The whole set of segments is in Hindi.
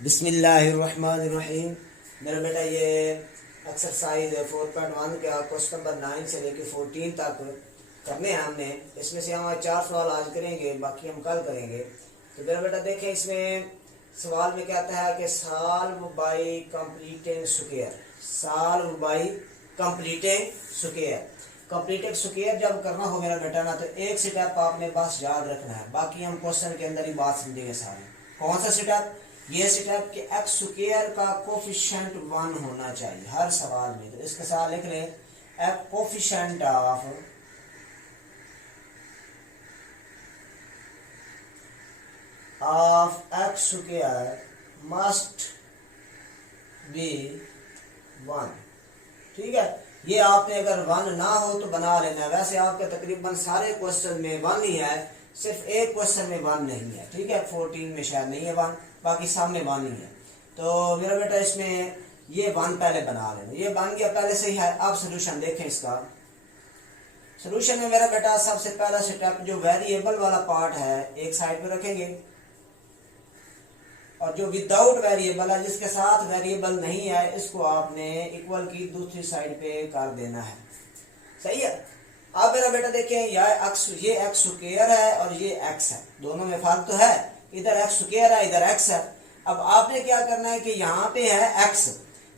बिस्मिल्लाहिर्रहमानिर्रहीम। मेरा बेटा ये एक्सरसाइज 4.1 का क्वेश्चन नंबर 9 से लेकर 14 तक करने हैं हमने। इसमें से हम 4 सवाल आज करेंगे, बाकी हम कल करेंगे। तो मेरा बेटा देखें, इसमें सवाल में कहता है कि solve by completed square. Solve by completed square. Completed square जब करना हो मेरा बेटा ना, तो एक स्टेप आपने बस याद रखना है, बाकी हम क्वेश्चन के अंदर ही बात समझेंगे सारे। कौन सा स्टेप? ये स्टेप कि एक्स स्क्वायर का कोफिशिएंट 1 होना चाहिए हर सवाल में। तो इसके साथ लिख लें coefficient of x square must be 1। ठीक है, ये आपने अगर 1 ना हो तो बना लेना। वैसे आपके तकरीबन सारे क्वेश्चन में 1 ही है, सिर्फ एक क्वेश्चन में 1 नहीं है। ठीक है, 14 में शायद नहीं है 1, बाकी सामने 1 ही है। तो मेरा बेटा इसमें ये 1 पहले बना लेना। ये बन गया पहले से ही है। अब सोल्यूशन देखें इसका। सोल्यूशन में मेरा बेटा सबसे पहला स्टेप जो वेरिएबल वाला पार्ट है एक साइड पे रखेंगे, और जो विदाउट वेरिएबल है, जिसके साथ वेरिएबल नहीं है, इसको आपने इक्वल की दूसरी साइड पे कर देना है। सही है। अब मेरा बेटा देखें, ये एक्स स्क्वायर है और ये एक्स है, दोनों में फर्क तो है। इधर एक्स स्क्वायर है, इधर एक्स है। अब आपने क्या करना है कि यहाँ पे है एक्स,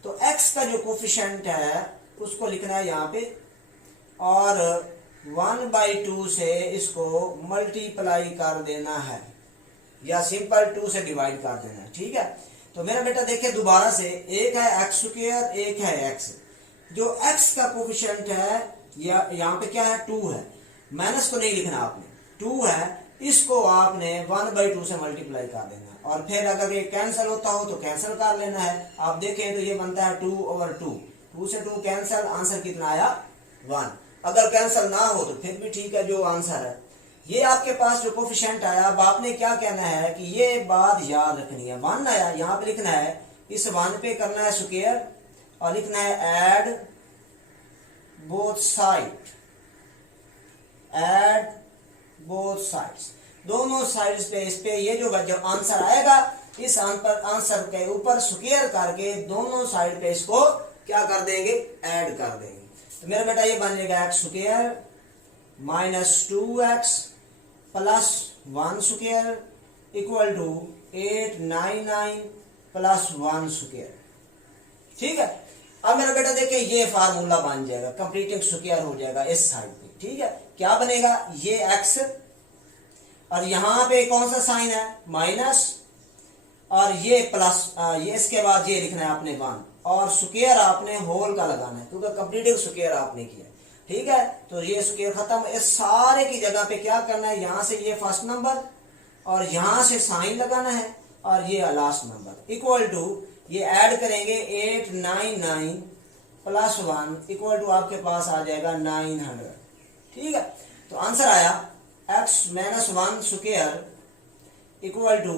तो एक्स का जो कोफिशिएंट है उसको लिखना है यहाँ पे, और 1/2 से इसको मल्टीप्लाई कर देना है, या सिंपल 2 से डिवाइड कर देना है। ठीक है, तो मेरा बेटा देखिए दोबारा से, एक है एक्स स्क्वायर, एक है एक्स। जो एक्स का कोफिशिएंट है यहाँ पे क्या है, 2 है। माइनस को नहीं लिखना आपने, 2 है, इसको आपने 1/2 से मल्टीप्लाई कर देना है। और फिर अगर ये कैंसिल होता हो तो कैंसिल कर लेना है। आप देखें तो ये बनता है 2/2। 2 से 2 कैंसिल, आंसर कितना आया 1। अगर कैंसिल ना हो तो फिर भी ठीक है, जो आंसर है ये आपके पास जो कोफिशिएंट आया। अब आपने क्या कहना है कि ये बात याद रखनी है। 1 आया, यहाँ पे लिखना है, इस 1 पे करना है स्क्वायर और लिखना है add both side. Add both sides, दोनों साइड्स पे इस पे ये जो आंसर आएगा, इस आंसर के ऊपर स्क्वायर करके दोनों साइड पे इसको क्या कर देंगे, ऐड कर देंगे। तो मेरा बेटा ये बन जाएगा x square minus 2x plus 1 square equal to 899 plus 1 square. ठीक है, अब मेरा बेटा देखिए ये फार्मूला बन जाएगा, कंप्लीटिंग स्क्वायर हो जाएगा इस साइड पे। ठीक है, क्या बनेगा, ये x और यहां पे कौन सा साइन है, माइनस, और ये प्लस, ये इसके बाद ये लिखना है आपने 1, और स्क्वायर आपने होल का लगाना है क्योंकि कंप्लीटिंग स्क्वायर आपने किया। ठीक है, तो ये स्क्वायर खत्म। इस सारे की जगह पे क्या करना है, यहां से ये फर्स्ट नंबर और यहां से साइन लगाना है, और ये लास्ट नंबर इक्वल टू, ये ऐड करेंगे 899 प्लस 1 इक्वल टू आपके पास आ जाएगा 900। ठीक है, तो आंसर आया x minus 1 square equal to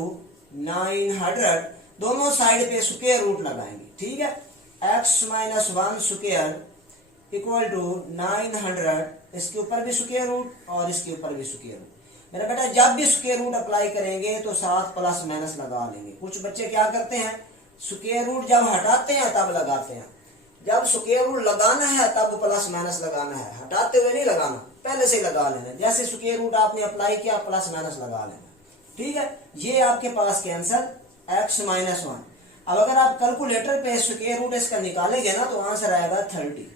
900। दोनों साइड पे स्क्वायर रूट लगाएंगे। ठीक है, x minus 1 square equal to 900, इसके ऊपर भी स्क्वायर रूट और इसके ऊपर भी स्क्वायर रूट। मेरा बेटा जब भी स्क्वायर रूट अप्लाई करेंगे तो साथ प्लस माइनस लगा लेंगे। कुछ बच्चे क्या करते हैं, स्क्वायर रूट जब हटाते हैं तब लगाते हैं, जब स्क्वायर रूट लगाना है तब प्लस माइनस लगाना है, हटाते हुए नहीं लगाना, पहले से लगा लेना। जैसे स्क्वायर रूट आपने अप्लाई किया, प्लस माइनस लगा लेना। ठीक है, ये आपके पास कैंसर x माइनस 1। अब अगर आप कैलकुलेटर पे स्क्वायर रूट इसका निकालेंगे ना, तो आंसर आएगा 30।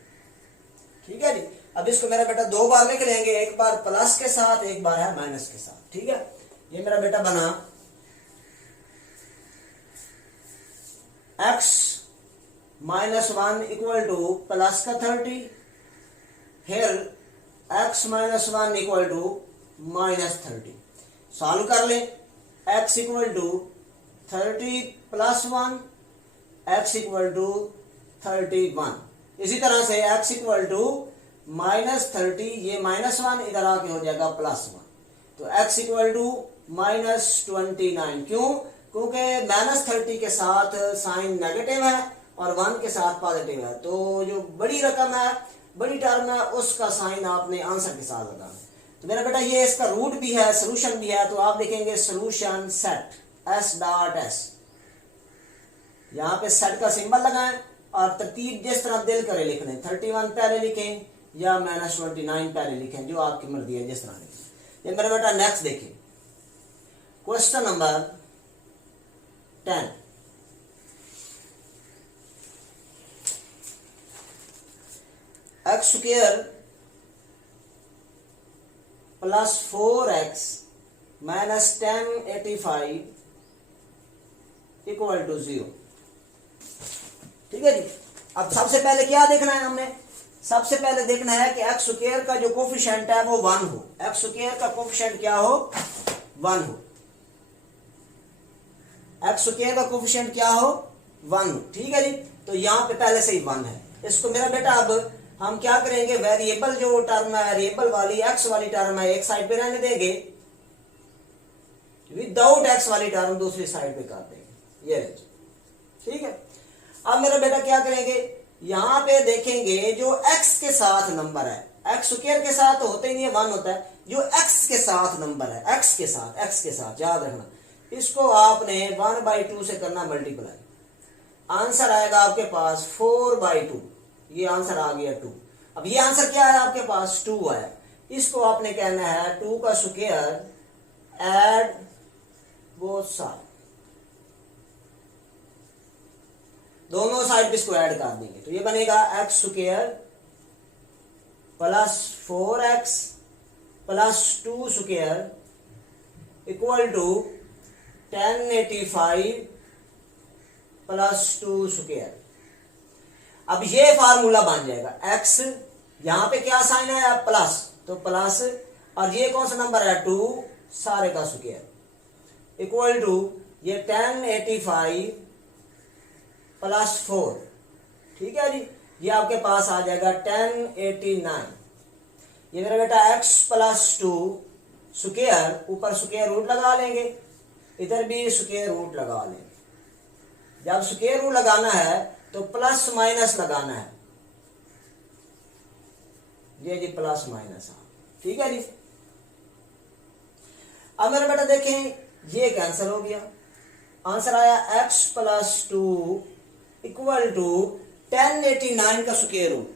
ठीक है जी, अब इसको मेरा बेटा 2 बार लिख लेंगे, एक बार प्लस के साथ, एक बार है माइनस के साथ। ठीक है, ये मेरा बेटा बना x minus 1 equal to plus का 30, फिर x minus 1 equal to minus 30। Solve कर ले, x इक्वल टू 30 प्लस 1, x इक्वल टू 31। इसी तरह से x इक्वल टू माइनस 30, ये माइनस 1 इधर आके हो जाएगा प्लस 1, तो x इक्वल टू माइनस 29। क्यों? क्योंकि माइनस 30 के साथ साइन नेगेटिव है और 1 के साथ पॉजिटिव है, तो जो बड़ी रकम है, बड़ी टर्म है, उसका साइन आपने आंसर के साथ लगाना। तो मेरा बेटा ये इसका रूट भी है, सोल्यूशन भी है, तो आप देखेंगे सोल्यूशन सेट S.S यहाँ पे सेट का सिंबल लगाएं और तरतीब जिस तरह दिल करे लिख लें। 31 पहले लिखें या -29 पहले लिखें, जो आपकी मर्जी है जिस तरह लिखें। ये मेरा बेटा नेक्स्ट देखिए, question number 10। X square plus 4x minus 1085 equal to 0। ठीक है जी। अब सबसे पहले क्या देखना है हमने? सबसे पहले देखना है कि एक्स स्क्वायर का जो कोफिशिएंट है वो 1 हो। एक्स स्क्वायर का कोफिशिएंट क्या हो? 1 हो। एक्स स्क्वायर का कोफिशिएंट क्या हो? 1 हो। ठीक है जी। तो यहां पे पहले से ही 1 है। इसको मेरा बेटा अब हम क्या करेंगे, वेरिएबल जो टर्म है, वेरिएबल वाली एक्स वाली टर्म है, एक साइड पे रहने देंगे, विदाउट एक्स वाली टर्म दूसरी साइड पे कर देंगे। ये ठीक है। अब मेरा बेटा क्या करेंगे, यहां पे देखेंगे जो एक्स के साथ नंबर है, एक्स स्क्वायर के साथ तो होते ही नहीं है, 1 होता है। जो एक्स के साथ नंबर है, एक्स के साथ याद रखना, इसको आपने 1/2 से करना मल्टीप्लाई। आंसर आएगा आपके पास 4/2। ये आंसर आ गया 2। अब ये आंसर क्या है आपके पास? 2 आया। इसको आपने कहना है 2 का स्क्वायर ऐड बोथ साइड, दोनों साइड पे इसको ऐड कर देंगे तो ये बनेगा x square plus 4x plus 2 square equal to 1085 plus 2 square. अब ये फार्मूला बन जाएगा, x यहां पे क्या साइन है? प्लस, तो प्लस, और ये कौन सा नंबर है? 2, सारे का स्क्वायर इक्वल टू ये 1085 प्लस 4। ठीक है जी। ये आपके पास आ जाएगा 1089। ये मेरा बेटा x प्लस 2 स्क्वायर, ऊपर स्क्वायर रूट लगा लेंगे, इधर भी स्क्वायर रूट लगा लेंगे। जब स्क्वायर रूट लगाना है तो प्लस माइनस लगाना है, ये जी प्लस माइनस। ठीक है जी। अब मेरा बेटा देखें ये कैंसिल हो गया, आंसर आया x प्लस 2 इक्वल टू 1089 का स्क्वायर रूट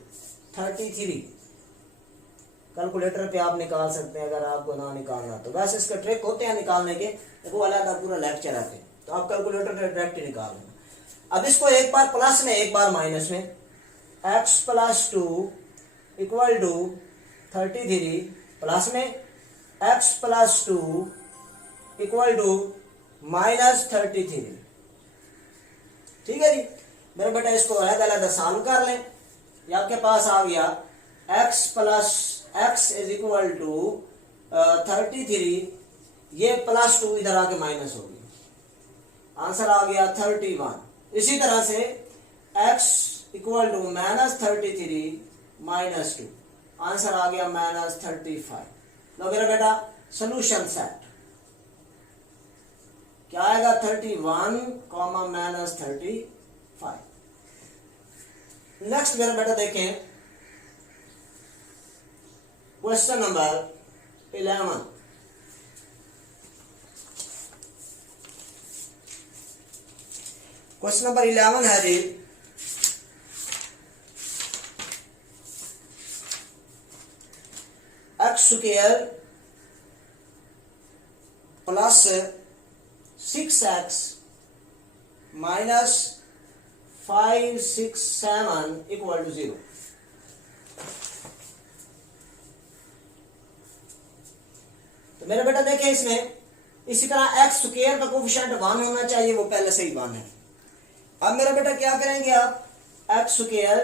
33। कैलकुलेटर पे आप निकाल सकते हैं अगर आपको ना निकालना तो, वैसे इसके ट्रिक होते हैं निकालने के, वो अलग पूरा लेक्चर आते हैं, तो आप कैलकुलेटर पे डायरेक्ट निकाल लेना। अब इसको एक बार प्लस में एक बार माइनस में, x plus 2 equal to 33 plus में x plus 2 equal to minus 33। ठीक है जी। मेरे बेटा इसको अलग-अलग सॉल्व कर लें। ये आपके पास आ गया x plus x is equal to 33, ये प्लस 2 इधर आके माइनस हो गया, आंसर आ गया 31। इसी तरह से x equal to -33 minus 2, answer आ गया -35। लो मेरा बेटा सोल्यूशन सेट क्या आएगा? 31, -35। नेक्स्ट मेरा बेटा देखें क्वेश्चन नंबर 11। क्वेश्चन नंबर 11 है जी, x square plus 6x minus 567 equal to 0। तो मेरे बेटा देखें इसमें इसी तरह एक्स स्क्वायर का कोफिशिएंट 1 होना चाहिए, वो पहले से ही 1 है। अब मेरा बेटा क्या करेंगे आप, x square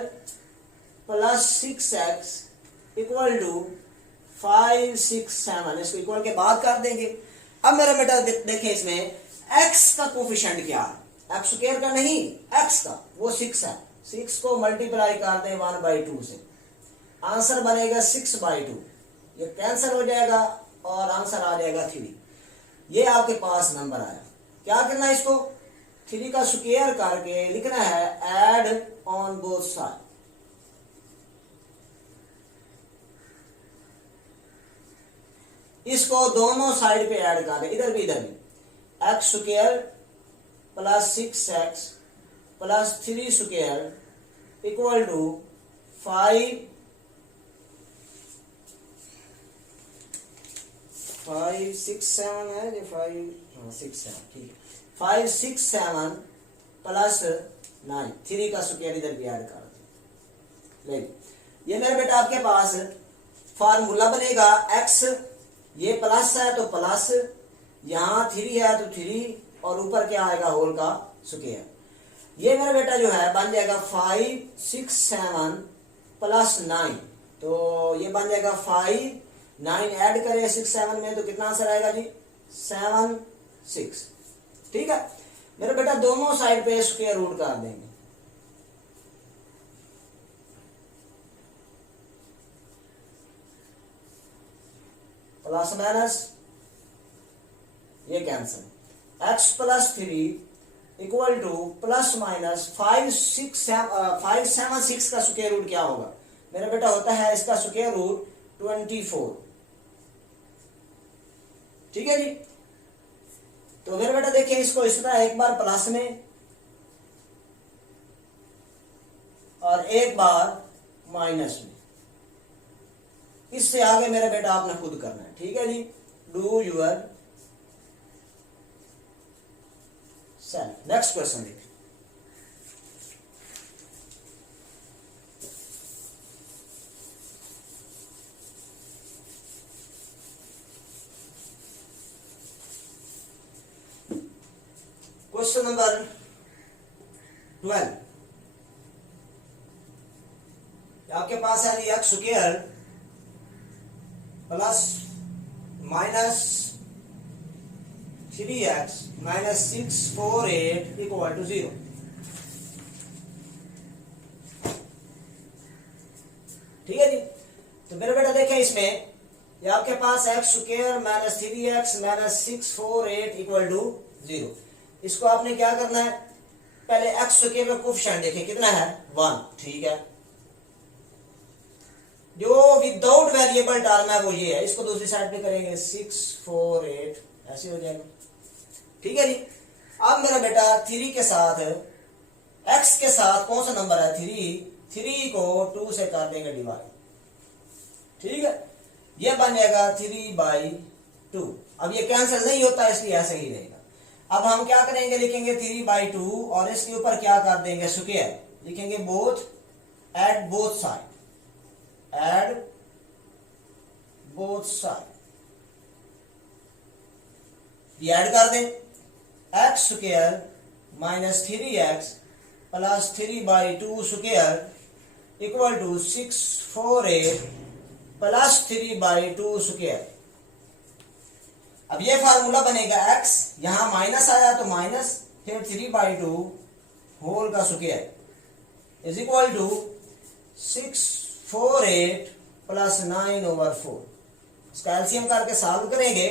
plus 6x equal to 567, इसको इक्वल के बाद कर देंगे। अब मेरा बेटा देखें इसमें x का कोफिशिएंट क्या है, एक्स स्क्वायर का नहीं, x का, वो 6 है। 6 को मल्टीप्लाई कर दें 1/2 से, आंसर बनेगा 6/2। ये कैंसिल हो जाएगा और आंसर आ जाएगा 3। ये आपके पास नंबर आया। क्या करना है, इसको 3 का स्क्वायर करके लिखना है ऐड ऑन बोथ साइड। इसको दोनों साइड पे ऐड कर दे, इधर भी इधर भी। X square plus 6x plus 3 square equal to 5 6 7 है ये 5 6 7 ठीक है 5 6 7 प्लस 9 3 का स्क्वायर इधर भी ऐड कर दो। ये मेरे बेटा आपके पास फार्मूला बनेगा x, ये प्लस है तो प्लस, यहाँ 3 है तो 3 और ऊपर क्या आएगा होल का स्क्वायर। ये मेरा बेटा जो है बन जाएगा 5 6 7 प्लस 9, तो ये बन जाएगा 5 9 ऐड करें 6 7 में तो कितना आंसर आएगा जी 7 6। ठीक है मेरे बेटा दोनों साइड पे स्क्वायर रूट कर देंगे। प्लस माइनस ये cancel, x plus 3 equal to plus minus 5 7 6 का स्क्वायर रूट क्या होगा मेरा बेटा होता है इसका स्क्वायर रूट 24। ठीक है जी, तो मेरा बेटा देखिए इसको इस तरह एक बार प्लस में और एक बार माइनस में, इससे आगे मेरा बेटा आपने खुद करना है। ठीक है जी, do yourself. Next question देखिए, क्वेश्चन नंबर 12 आपके पास है जी x square plus minus 3x minus 6 4 8 equal to 0। ठीक है जी, तो मेरे बेटा देखें इसमें ये आपके पास x square minus 3x minus 6 4 8 equal to 0। इसको आपने क्या करना है, पहले एक्स स्क्वायर का कोफिशिएंट देखें कितना है 1। ठीक है, जो विदाउट वेरिएबल टर्म है वो ये है, इसको दूसरी साइड पे करेंगे 6 4 8 ऐसे हो जाएगा। ठीक है जी, अब मेरा बेटा 3 के साथ x के साथ कौन सा नंबर है 3 को 2 से कर देंगे डिवाइड। ठीक है, ये बन जाएगा 3/2। अब ये कैंसिल नहीं होता इसलिए ऐसे ही रहेगा। अब हम क्या करेंगे, लिखेंगे 3/2 और इसके ऊपर क्या कर देंगे स्क्वायर, लिखेंगे both add both side, add both side, ये ऐड कर दें x square minus 3x plus 3/2 square equal to 6 4 8 plus 3/2 square. अब ये फार्मूला बनेगा x, यहां माइनस आया तो माइनस, फिर 3/2 होल का square is equal to 6 4 8 plus 9/4। इसका एलसीएम करके सॉल्व करेंगे,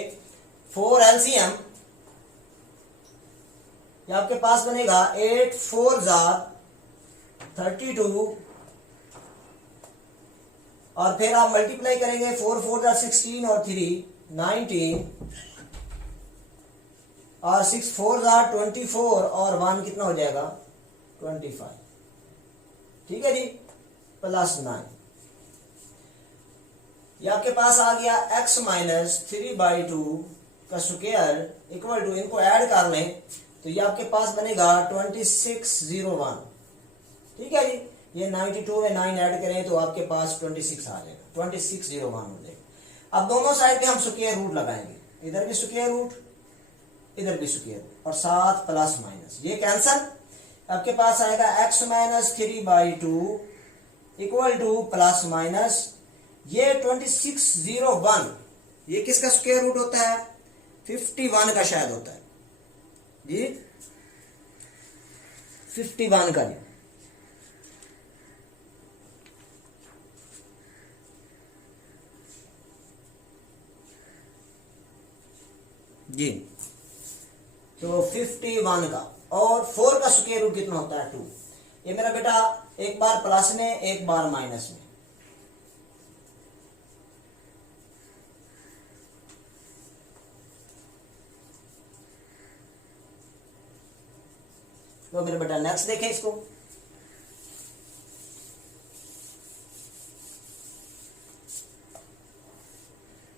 4 एलसीएम ये आपके पास बनेगा 8 4 32 और फिर आप मल्टीप्लाई करेंगे 4 4 16 और 3 19 और 6 4 24 और 1 कितना हो जाएगा 25। ठीक है जी, प्लस 9। ये आपके पास आ गया x माइनस 3/2 का स्क्वायर इक्वल टू, इनको ऐड कर लें तो ये आपके पास बनेगा 2601। ठीक है जी, ये 92 में 9 ऐड करें तो आपके पास 26 आ जाएगा, 2601 हो जाएगा। अब दोनों साइड पे हम स्क्वायर रूट लगाएंगे, इधर भी स्क्वायर रूट इधर भी स्क्वायर रूट और साथ प्लस माइनस, ये कैंसल। आपके पास आएगा x minus 3/2 equal to plus minus ये 2601, ये किसका स्क्वायर रूट होता है 51 का शायद होता है जी, 51 का जी, तो 51 का। और 4 का स्क्वायर रूट कितना होता है 2। ये मेरा बेटा एक बार प्लस में एक बार माइनस में, तो मेरे बेटा नेक्स्ट देखें इसको।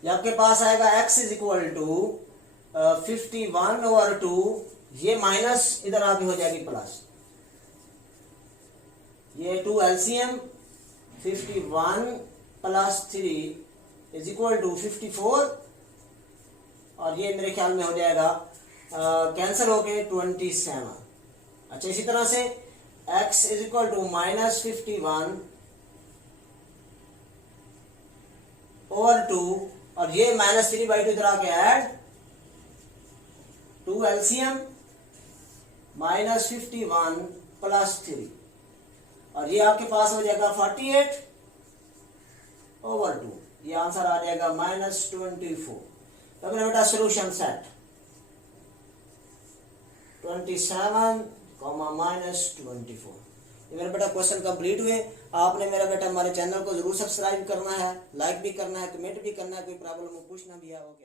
ये आपके पास आएगा x इज इक्वल टू 51/2, ये माइनस इधर आके हो जाएगी प्लस, ये 2 LCM 51 plus 3 is equal to 54, और ये मेरे ख्याल में हो जाएगा कैंसिल होके 27। अच्छा, इसी तरह से x is equal to minus 51/2, और ये -3/2 इधर आके ऐड 2 LCM -51 प्लस 3, और ये आपके पास हो जाएगा 48/2, ये आंसर आ जाएगा -24। तो मेरा बेटा सोल्यूशन सेट 27, -24। ये मेरा बेटा क्वेश्चन कंप्लीट हुए। आपने मेरा बेटा हमारे चैनल को जरूर सब्सक्राइब करना है, लाइक भी करना है, कमेंट भी करना है, कोई प्रॉब्लम हो पूछना भी है। ओके।